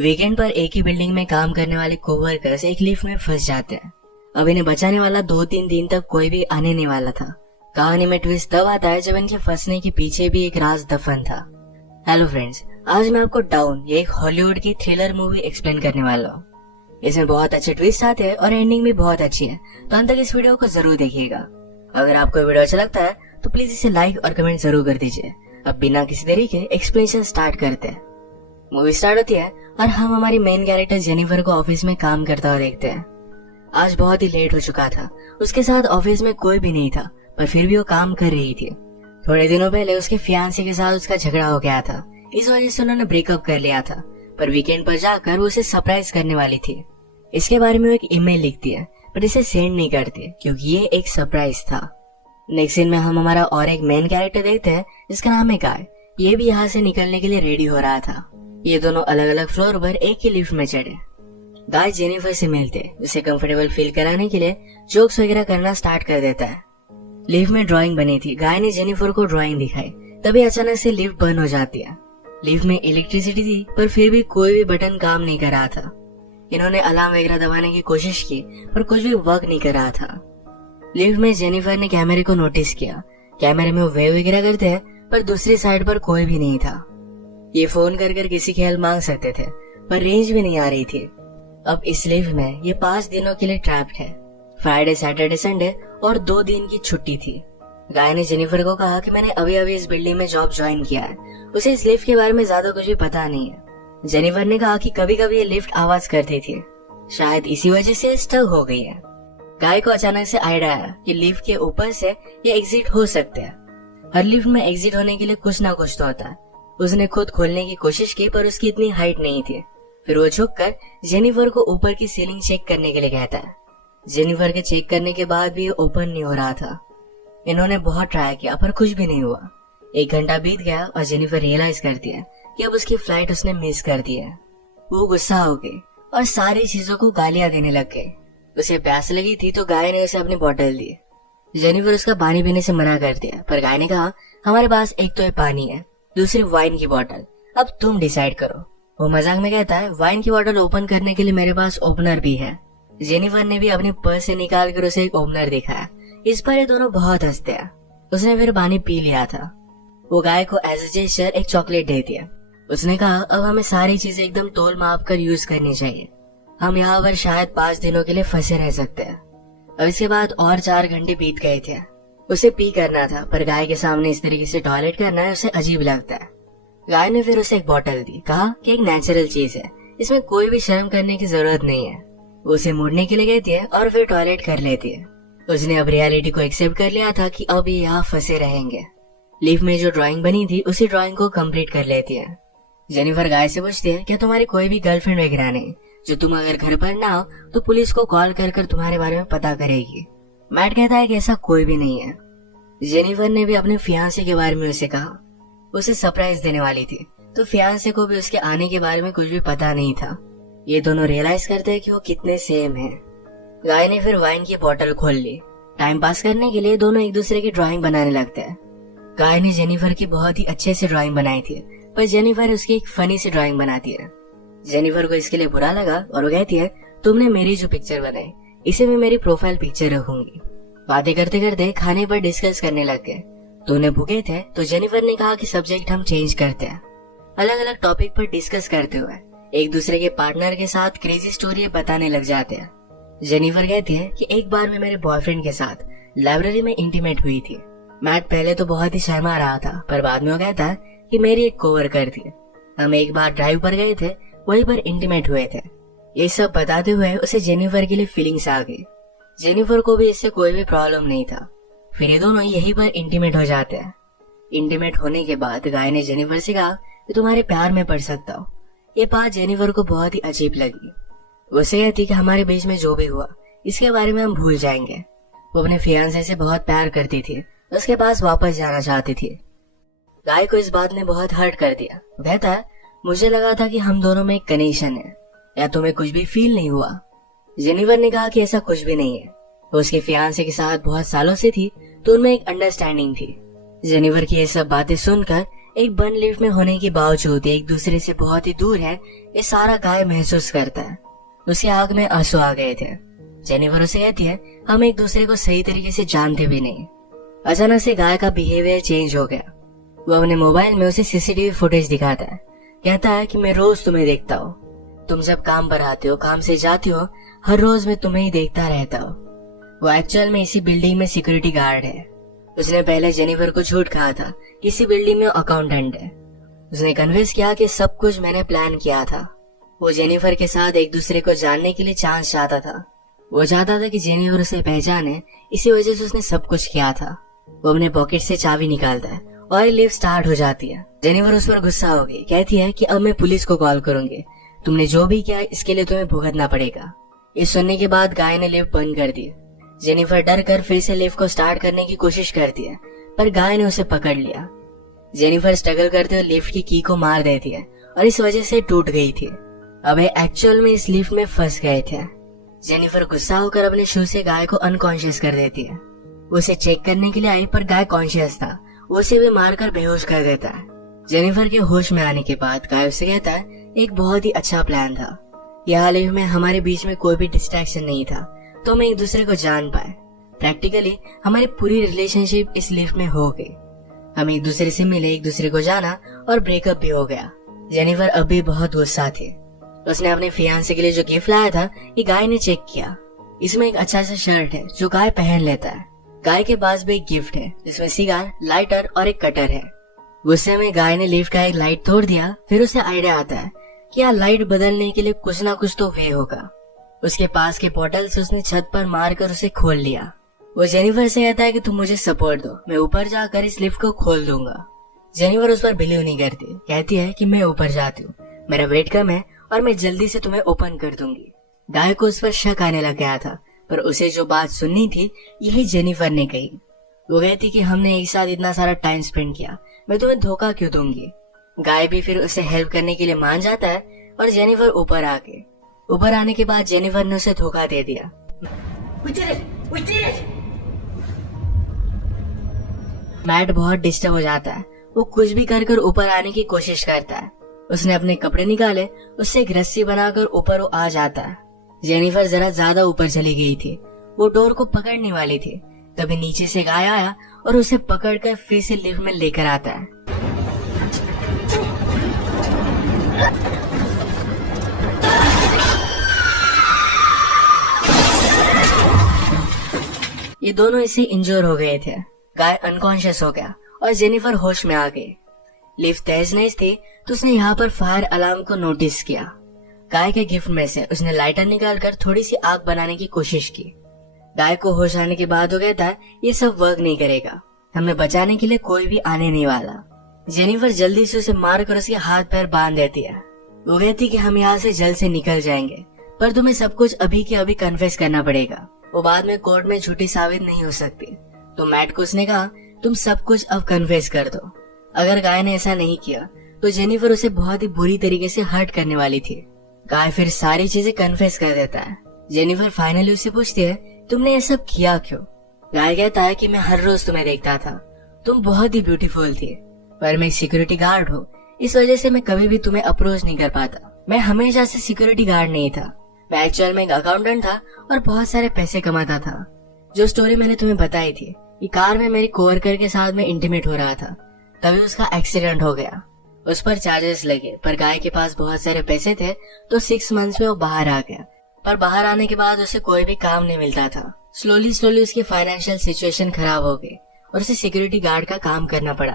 Weekend पर एक ही building में काम करने वाले कोवर्कर्स एक लिफ्ट में फंस जाते हैं। अब इन्हें बचाने वाला 2-3 दिन तक कोई भी आने नहीं वाला था। कहानी में ट्विस्ट तब आता है जब इनके फंसने के पीछे भी एक राज दफन था। हेलो फ्रेंड्स, आज मैं आपको डाउन ये एक हॉलीवुड की थ्रिलर मूवी एक्सप्लेन करने वाला हूँ। इसमें बहुत अच्छे ट्विस्ट आते हैं और एंडिंग भी बहुत अच्छी है, तो अंत तक इस वीडियो को जरूर देखिएगा। अगर आपको वीडियो अच्छा लगता है तो प्लीज इसे लाइक और कमेंट जरूर कर दीजिए। अब बिना किसी देरी के एक्सप्लेनेशन स्टार्ट करते हैं। मूवी स्टार्ट होती है और हम हमारी मेन कैरेक्टर जेनिफर को ऑफिस में काम करता हुआ देखते हैं। आज बहुत ही लेट हो चुका था। उसके साथ ऑफिस में कोई भी नहीं था, पर फिर भी वो काम कर रही थी। थोड़े दिनों पहले उसके फियांसे के साथ उसका झगड़ा हो गया था, इस वजह से उन्होंने ब्रेकअप कर लिया था। पर वीकेंड पर जाकर वो उसे सरप्राइज करने वाली थी। इसके बारे में वो एक ईमेल लिखती है, पर इसे सेंड नहीं करती क्योंकि ये एक सरप्राइज था। नेक्स्ट सीन में हम हमारा और एक मेन कैरेक्टर देखते हैं जिसका नाम है गाय। ये भी यहाँ से निकलने के लिए रेडी हो रहा था। ये दोनों अलग अलग फ्लोर पर एक ही लिफ्ट में चढ़े। गाय जेनिफर से मिलते उसे कंफर्टेबल फील कराने के लिए जोक्स वगैरह करना स्टार्ट कर देता है। लिफ्ट में ड्राइंग बनी थी। गाय ने जेनिफर को ड्राइंग दिखाई, तभी अचानक से लिफ्ट बंद हो जाती है। लिफ्ट में इलेक्ट्रिसिटी थी, पर फिर भी कोई भी बटन काम नहीं कर रहा था। इन्होंने अलार्म वगैरह दबाने की कोशिश की, पर कुछ भी वर्क नहीं कर रहा था। लिफ्ट में जेनिफर ने कैमरे को नोटिस किया। कैमरे में वो वेव वगैरह करते हैं, पर दूसरी साइड पर कोई भी नहीं था। ये फोन कर किसी की हेल्प मांग सकते थे, पर रेंज भी नहीं आ रही थी। अब इस लिफ्ट में ये 5 दिनों के लिए ट्रैप्ड है। फ्राइडे, सैटरडे, संडे और 2 दिन की छुट्टी थी। गाय ने जेनिफर को कहा कि मैंने अभी अभी इस बिल्डिंग में जॉब ज्वाइन किया है, उसे इस लिफ्ट के बारे में ज्यादा कुछ भी पता नहीं है। जेनिफर ने कहा कि कभी कभी ये लिफ्ट आवाज करती थी, शायद इसी वजह से स्टक हो गई है। गाय को अचानक से आइडिया आया कि लिफ्ट के ऊपर से ये एग्जिट हो सकते हैं। हर लिफ्ट में एग्जिट होने के लिए कुछ ना कुछ तो होता है। उसने खुद खोलने की कोशिश की, पर उसकी इतनी हाइट नहीं थी। फिर वो झुककर जेनिफर को ऊपर की सीलिंग चेक करने के लिए कहता है। जेनिफर के चेक करने के बाद भी ओपन नहीं हो रहा था। इन्होंने बहुत ट्राई किया, पर कुछ भी नहीं हुआ। 1 घंटा बीत गया और जेनिफर रियलाइज करती है कि अब उसकी फ्लाइट उसने मिस कर दी है। वो गुस्सा हो गई और सारी चीजों को गालियां देने लग गई। उसे प्यास लगी थी तो गाय ने उसे अपनी बोतल दी। जेनिफर उसका पानी पीने से मना कर दिया, पर गाय ने कहा हमारे पास एक तो ये पानी है, दूसरी वाइन की बोतल, अब तुम डिसाइड करो। वो मजाक में कहता है वाइन की बोतल ओपन करने के लिए मेरे पास ओपनर भी है। जेनिफर ने भी अपने पर्स से निकाल कर उसे एक ओपनर दिखाया। इस पर ये दोनों बहुत हंसते हैं। उसने फिर पानी पी लिया था। वो गाय को एज ए जेस्चर एक चॉकलेट दे दिया। उसने कहा अब हमें सारी चीजें एकदम तोल माप कर यूज करनी चाहिए। हम यहाँ पर शायद 5 दिनों के लिए फंसे रह सकते हैं। अब इसके बाद और 4 घंटे बीत गए थे। उसे पी करना था, पर गाय के सामने इस तरीके से टॉयलेट करना है उसे अजीब लगता है। गाय ने फिर उसे एक बोतल दी, कहा कि एक नेचुरल चीज है, इसमें कोई भी शर्म करने की जरूरत नहीं है। वो उसे मुड़ने के लिए कहती है और फिर टॉयलेट कर लेती है। उसने अब रियलिटी को एक्सेप्ट कर लिया था कि अब ये यहाँ फंसे रहेंगे। लिफ्ट में जो ड्राइंग बनी थी उसी ड्राइंग को कंप्लीट कर लेती है। जेनिफर गाय से पूछती है क्या तुम्हारी कोई भी गर्लफ्रेंड वगैरह नहीं, जो तुम अगर घर पर ना हो तो पुलिस को कॉल कर तुम्हारे बारे में पता करेगी। मैट कहता है कि ऐसा कोई भी नहीं है। जेनिफर ने भी अपने फियांसे के बारे में उसे कहा। उसे सरप्राइज देने वाली थी, तो फियांसे को भी उसके आने के बारे में कुछ भी पता नहीं था। ये दोनों रियलाइज करते हैं कि वो कितने सेम हैं। गाय ने फिर वाइन की बोतल खोल ली। टाइम पास करने के लिए दोनों एक दूसरे की ड्राइंग बनाने लगते हैं। गाय ने जेनिफर की बहुत ही अच्छे से ड्राइंग बनाई थी, पर जेनिफर उसकी एक फनी सी ड्राइंग बनाती है। जेनिफर को इसके लिए बुरा लगा और वो कहती है तुमने मेरी जो पिक्चर बनाई इसे मैं मेरी प्रोफाइल पिक्चर रखूंगी। बातें करते करते खाने पर डिस्कस करने लग गए। दोनों भूखे थे तो जेनिफर ने कहा कि सब्जेक्ट हम चेंज करते हैं। अलग अलग टॉपिक पर डिस्कस करते हुए एक दूसरे के पार्टनर के साथ क्रेजी स्टोरी बताने लग जाते हैं। जेनिफर कहती है कि एक बार मैं मेरे बॉयफ्रेंड के साथ लाइब्रेरी में इंटीमेट हुई थी। मैट पहले तो बहुत ही शर्मा रहा था, पर बाद में वो कहता है कि मेरी एक कोवर्कर थी। हम एक बार ड्राइव पर गए थे, वहीं पर इंटीमेट हुए थे। ये सब बताते हुए उसे जेनिफर के लिए फीलिंग्स आ गई। जेनिफर को भी इससे कोई भी प्रॉब्लम नहीं था। फिर ये दोनों यहीं पर इंटीमेट हो जाते हैं। इंटीमेट होने के बाद गाय ने जेनिफर से कहा कि तुम्हारे प्यार में पड़ सकता हूँ। ये बात जेनिफर को बहुत ही अजीब लगी। उसे कहती कि हमारे बीच में जो भी हुआ इसके बारे में हम भूल जाएंगे। वो अपने फियांसे से बहुत प्यार करती थी, उसके पास वापस जाना चाहती थी। गाय को इस बात ने बहुत हर्ट कर दिया। कहता है मुझे लगा था कि हम दोनों में एक कनेक्शन है, या तुम्हें कुछ भी फील नहीं हुआ। जेनिफर ने कहा कि ऐसा कुछ भी नहीं है। वो उसके फियांसे के साथ बहुत सालों से थी, तो उनमें एक अंडरस्टैंडिंग थी। जेनिफर की ये सब बातें सुनकर एक बंद लिफ्ट में होने के बावजूद एक दूसरे से बहुत ही दूर है, ये सारा गाय महसूस करता है। उसकी आंख में आंसू आ गए थे। जेनिफर उसे कहती है, हम एक दूसरे को सही तरीके से जानते भी नहीं। अचानक से गाय का बिहेवियर चेंज हो गया। वो अपने मोबाइल में उसे सीसीटीवी फुटेज दिखाता है। कहता है कि मैं रोज तुम्हें देखता हूँ, तुम जब काम पर आते हो, काम से जाती हो, हर रोज मैं तुम्हें ही देखता रहता हूँ। वो एक्चुअल में इसी बिल्डिंग में सिक्योरिटी गार्ड है। उसने पहले जेनिफर को झूठ कहा था कि इसी बिल्डिंग में अकाउंटेंट है। उसने कन्विंस किया कि सब कुछ मैंने प्लान किया था। वो जेनिफर के साथ एक दूसरे को जानने के लिए चांस चाहता था। वो चाहता था कि जेनिफर उसे पहचाने, इसी वजह से उसने सब कुछ किया था। वो अपने पॉकेट से चाबी निकालता है और लिफ्ट स्टार्ट हो जाती है। जेनिफर उस पर गुस्सा हो गई। कहती है कि अब मैं पुलिस को कॉल करूंगी, तुमने जो भी किया इसके लिए तुम्हें भुगतना पड़ेगा। ये सुनने के बाद गाय ने लिफ्ट बंद कर दी। जेनिफर डर कर फिर से लिफ्ट को स्टार्ट करने की कोशिश करती है, पर गाय ने उसे पकड़ लिया। जेनिफर स्ट्रगल करते हुए लिफ्ट की की को मार देती है और इस वजह से टूट गई थी। अब एक्चुअल में इस लिफ्ट में फंस गए थे। जेनिफर गुस्सा होकर अपने शू से गाय को अनकॉन्शियस कर देती है। वो उसे चेक करने के लिए आई, पर गाय कॉन्शियस था। वो उसे भी मारकर बेहोश कर देता है। जेनिफर के होश में आने के बाद गाय उसे कहता है, एक बहुत ही अच्छा प्लान था। यह लिफ्ट में हमारे बीच में कोई भी डिस्ट्रैक्शन नहीं था, तो हम एक दूसरे को जान पाए। प्रैक्टिकली हमारी पूरी रिलेशनशिप इस लिफ्ट में हो गई। हम एक दूसरे से मिले, एक दूसरे को जाना और ब्रेकअप भी हो गया। जेनिफर अब भी बहुत गुस्सा थी। उसने अपने फियांसे के लिए जो गिफ्ट लाया था, ये गाय ने चेक किया। इसमें एक अच्छा सा शर्ट है जो गाय पहन लेता है। गाय के पास भी एक गिफ्ट है जिसमें सिगार, लाइटर और एक कटर है। गुस्से में गाय ने लिफ्ट का एक लाइट तोड़ दिया। फिर उसे आइडिया आता है कि यह लाइट बदलने के लिए कुछ ना कुछ तो वे होगा। उसके पास के पोर्टल से उसने छत पर मारकर उसे खोल लिया। वो जेनिफर से कहता है कि तुम मुझे सपोर्ट दो, मैं ऊपर जाकर इस लिफ्ट को खोल दूंगा। जेनिफर उस पर बिलीव नहीं करती। कहती है कि मैं ऊपर जाती हूँ, मेरा वेट कम है और मैं जल्दी से तुम्हें ओपन कर दूंगी। गाय को उस पर शक आने लग गया था, पर उसे जो बात सुननी थी यही जेनिफर ने कही। वो कहती कि हमने एक साथ इतना सारा टाइम स्पेंड किया, मैं तुम्हें धोखा क्यों दूंगी। गाय भी फिर उसे हेल्प करने के लिए मान जाता है और जेनिफर ऊपर आने के बाद जेनिफर ने उसे धोखा दे दिया। मैट बहुत डिस्टर्ब हो जाता है। वो कुछ भी कर ऊपर आने की कोशिश करता है। उसने अपने कपड़े निकाले, उससे एक रस्सी बनाकर ऊपर वो आ जाता है। जेनिफर जरा ज्यादा ऊपर चली गई थी। वो डोर को पकड़ने वाली थी, तभी नीचे से गाय आया और उसे पकड़कर फिर से लिफ्ट में लेकर आता है। ये दोनों इससे इंजोर हो गए थे। गाय अनकॉन्शियस हो गया और जेनिफर होश में आ गई। लिफ्ट तेज नहीं थी तो उसने यहाँ पर फायर अलार्म को नोटिस किया। गाय के गिफ्ट में से उसने लाइटर निकालकर थोड़ी सी आग बनाने की कोशिश की। गाय को होश आने के बाद वो कहता है, ये सब वर्क नहीं करेगा, हमें बचाने के लिए कोई भी आने नहीं वाला। जेनिफर जल्दी से उसे मारकर उसके हाथ पैर बांध देती है। वो कहती कि हम यहाँ से जल्द से निकल जाएंगे, पर तुम्हें सब कुछ अभी के अभी कन्फेस करना पड़ेगा। वो बाद में कोर्ट में झूठी साबित नहीं हो सकती। तो मैट को उसने कहा, तुम सब कुछ अब कन्फेस कर दो। अगर गाय ने ऐसा नहीं किया तो जेनिफर उसे बहुत ही बुरी तरीके से हर्ट करने वाली थी। गाय फिर सारी चीजें कन्फेस कर देता है। जेनिफर फाइनली उससे पूछती है, तुमने ये सब किया क्यों। गाय कहता है कि मैं हर रोज तुम्हें देखता था, तुम बहुत ही ब्यूटीफुल थी, पर मैं सिक्योरिटी गार्ड हूँ, इस वजह से मैं कभी भी तुम्हें अप्रोच नहीं कर पाता। मैं हमेशा से सिक्योरिटी गार्ड नहीं था, मैं एक्चुअल में एक अकाउंटेंट था और बहुत सारे पैसे कमाता था। जो स्टोरी मैंने तुम्हें बताई थी, ये कार में मेरी कोवर्कर के साथ में इंटीमेट हो रहा था, तभी उसका एक्सीडेंट हो गया। उस पर चार्जेस लगे, पर गाय के पास बहुत सारे पैसे थे तो 6 मंथ्स में वो बाहर आ गया। पर बाहर आने के बाद उसे कोई भी काम नहीं मिलता था। स्लोली उसकी फाइनेंशियल सिचुएशन खराब हो गई और उसे सिक्योरिटी गार्ड का काम करना पड़ा।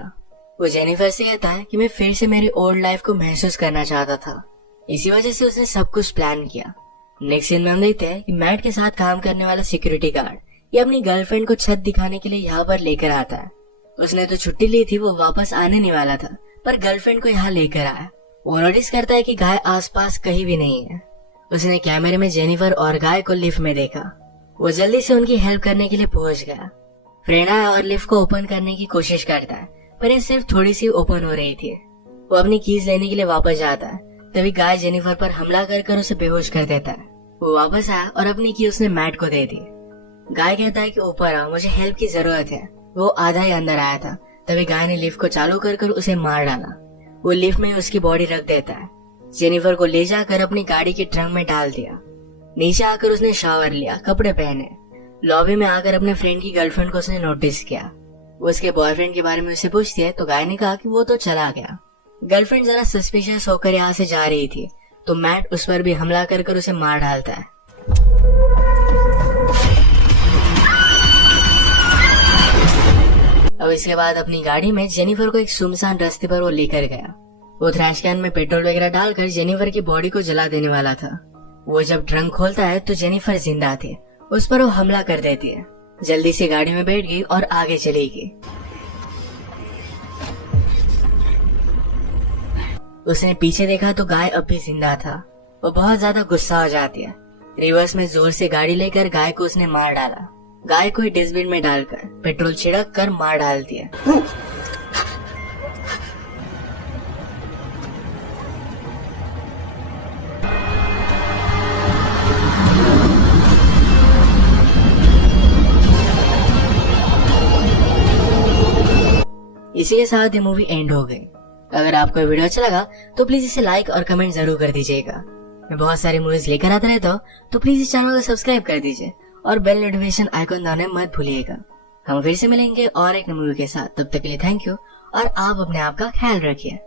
वो जेनिफर से कहता है कि मैं फिर से मेरी ओल्ड लाइफ को महसूस करना चाहता था, इसी वजह से उसने सब कुछ प्लान किया। नेक्स्ट सीन में हम देखते हैं कि मैट के साथ काम करने वाला सिक्योरिटी गार्ड ये अपनी गर्लफ्रेंड को छत दिखाने के लिए यहाँ पर लेकर आता है। उसने तो छुट्टी ली थी, वो वापस आने नहीं वाला था, पर गर्लफ्रेंड को यहाँ लेकर आया। वो नोटिस करता है कि गाय आसपास कहीं भी नहीं है। उसने कैमरे में जेनिफर और गाय को लिफ्ट में देखा। वो जल्दी से उनकी हेल्प करने के लिए पहुंच गया। फ्रेंड आया और लिफ्ट को ओपन करने की कोशिश करता है, पर ये सिर्फ थोड़ी सी ओपन हो रही थी। वो अपनी कीज लेने के लिए वापस जाता है, तभी गाय जेनिफर पर हमला कर उसे बेहोश कर देता है। वो वापस आया और अपनी की उसने मैट को दे दी। गाय कहता है कि ऊपर आओ, मुझे हेल्प की जरूरत है। वो आधा ही अंदर आया था, तभी गाय ने लिफ्ट को चालू कर उसे मार डाला। वो लिफ्ट में उसकी बॉडी रख देता है। जेनिफर को ले जाकर अपनी गाड़ी के ट्रंक में डाल दिया। नीचे आकर उसने शावर लिया, कपड़े पहने। लॉबी में आकर अपने फ्रेंड की गर्लफ्रेंड को उसने नोटिस किया। वो उसके बॉयफ्रेंड के बारे में उसे पूछती है तो गाय ने कहा कि वो तो चला गया। गर्लफ्रेंड जरा सस्पिशियस होकर यहाँ से जा रही थी तो मैट उस पर भी हमला कर उसे मार डालता है। अब इसके बाद अपनी गाड़ी में जेनिफर को एक सुनसान रास्ते पर वो लेकर गया। वो थ्रैश कैन में पेट्रोल वगैरह डालकर जेनिफर की बॉडी को जला देने वाला था। वो जब ट्रंक खोलता है तो जेनिफर जिंदा थी। उस पर वो हमला कर देती है। जल्दी से गाड़ी में बैठ गई और आगे चली गई। उसने पीछे देखा तो गाय अब भी जिंदा था। वो बहुत ज्यादा गुस्सा हो जाती है। रिवर्स में जोर से गाड़ी लेकर गाय को उसने मार डाला। गाय को डस्टबिन में डालकर पेट्रोल छिड़क कर मार डालती है। इसी के साथ ये मूवी एंड हो गई। अगर आपको ये वीडियो अच्छा लगा तो प्लीज इसे लाइक और कमेंट जरूर कर दीजिएगा। मैं बहुत सारी मूवीज लेकर आता रहता हूँ तो प्लीज इस चैनल को सब्सक्राइब कर दीजिए और बेल नोटिफिकेशन आइकन दबाना मत भूलिएगा। हम फिर से मिलेंगे और एक मूवी के साथ। तब तक के लिए थैंक यू और आप अपने आप का ख्याल रखिए।